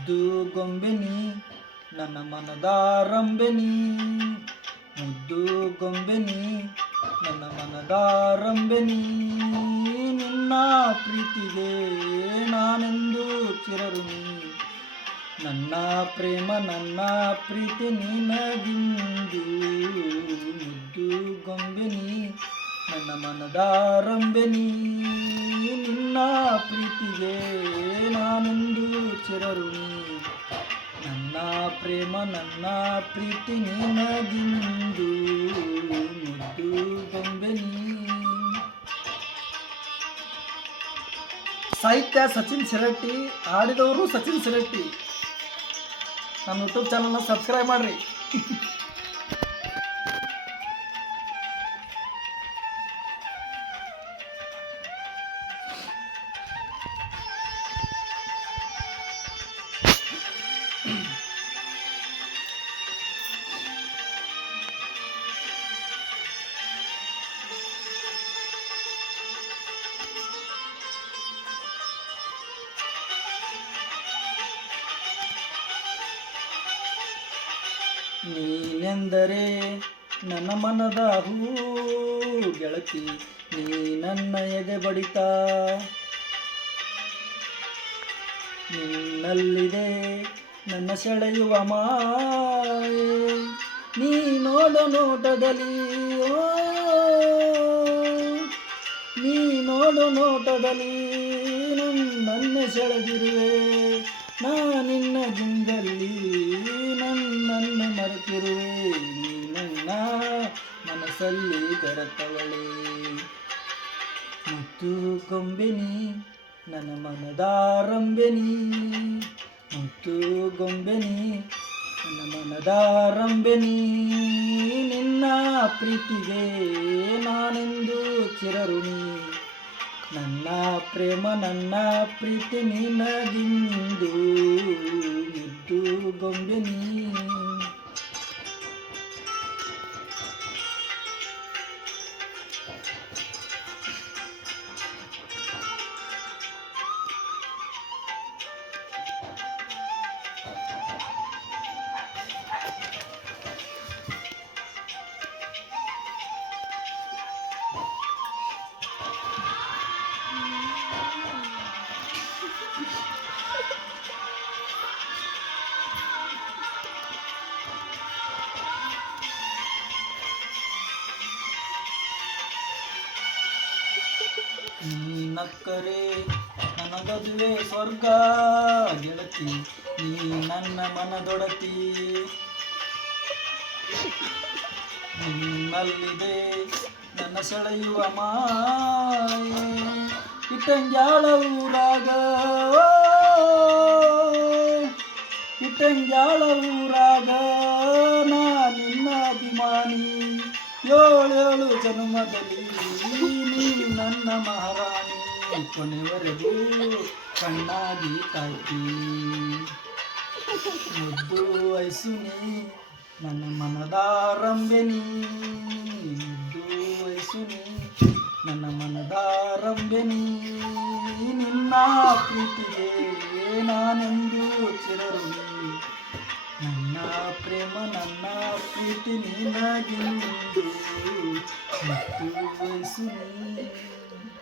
ಮುದ್ದು ಗೊಂಬೆನಿ, ನನ್ನ ಮನದಾರಂಬೆನಿ ಮುದ್ದು ಗೊಂಬೆನಿ, ನನ್ನ ಮನದಾರಂಬೆನಿ ನಿನ್ನ ಪ್ರೀತಿಗೆ ನಾನೆಂದು ಚಿರರುನಿ ನನ್ನ ಪ್ರೇಮ, ನನ್ನ ಪ್ರೀತಿ ನಿನಗಿಂದು. ಮುದ್ದು ಗೊಂಬೆನಿ, ನನ್ನ ಮನದಾರಂಬೆನಿ ನಿನ್ನ ಪ್ರೀತಿಗೆ ನಾನೆಂದು ಚಿರರುಣಿ ನನ್ನ ಪ್ರೇಮ ನನ್ನ ಪ್ರೀತಿ ನಿನಗಿಂದು ಮುದ್ದು ಗೊಂಬೆನಿ ಸಾಹಿತ್ಯ ಸಚಿನ್ ಸಿರಟ್ಟಿ ಹಾಡಿದವರು ಸಚಿನ್ ಸಿರಟ್ಟಿ ನಮ್ಮ ಯೂಟ್ಯೂಬ್ ಚಾನಲ್ನ ಸಬ್ಸ್ಕ್ರೈಬ್ ಮಾಡಿರಿ ನೀನೆಂದರೆ ನನ್ನ ಮನದ ಹೂ, ಗೆಳತಿ, ನೀ ನನ್ನ ಎದೆ ಬಡಿತ. ನಿನ್ನಲ್ಲಿದೆ ನನ್ನ ಸೆಳೆಯುವ ಮಾಯೆ, ನೀ ನೋಡ ನೋಟದಲ್ಲಿ ನೀ ನೋಡು ನೋಟದಲ್ಲಿ ನನ್ನ ಸೆಳೆದಿರುವೆ. ನಾ ನಿನ್ನ ದಿಂದಲ್ಲಿ ಮನಸ್ಸಲ್ಲಿ ಬೆರೆತವಳೆ. ಮುತ್ತು ಗೊಂಬೆನಿ, ನನ್ನ ಮನದಾರಂಬೆನಿ ಮುತ್ತು ಗೊಂಬೆನಿ, ನನ್ನ ಮನದಾರಂಬೆನಿ ನಿನ್ನ ಪ್ರೀತಿಗೆ ನಾನೆಂದು ಚಿರರುಣಿ ನನ್ನ ಪ್ರೇಮ, ನನ್ನ ಪ್ರೀತಿ ನಿನಗಿಂದು ಮುದ್ದು ಗೊಂಬೆನಿ. ನಕ್ಕರೆ ನನಗದುವೆ ಸ್ವರ್ಗ. ಗೆಳತಿ, ನೀ ನನ್ನ ಮನದೊಡತಿ. ನಿನ್ನಲ್ಲಿದೆ, ನನ್ನ ಸೆಳೆಯುವ ಮಾಯೆ. ಇಟ್ಟಂಜಾಳ ಊರಾಗ ಇಟ್ಟಂಜಾಳ ನಾ ನಿನ್ನ ಅಭಿಮಾನಿ. ಏಳೇಳು ಜನ್ಮದಲ್ಲಿ ನೀ ನನ್ನ ಮಹಾರಾಣಿ, ಕೊನೆವರೆಗೂ ಕಣ್ಣಾಗಿ ಕಾಯ್ತಿ. ಮುದ್ದು ವಯಸ್ಸುನಿ ನನ್ನ ಮನದಾರಂಬೆನಿ ಮುದ್ದು ವಯಸ್ಸುನಿ ನನ್ನ ಮನದಾರಂಬೆನಿ ನಿನ್ನ ಪ್ರೀತಿಗೆ ನಾನೆಂದು ಚಿರರುಣಿ ನನ್ನ ಪ್ರೇಮ ನನ್ನ ಪ್ರೀತಿ ನಿನಗಿಂದು ಮುದ್ದು ವಯಸ್ಸುನಿ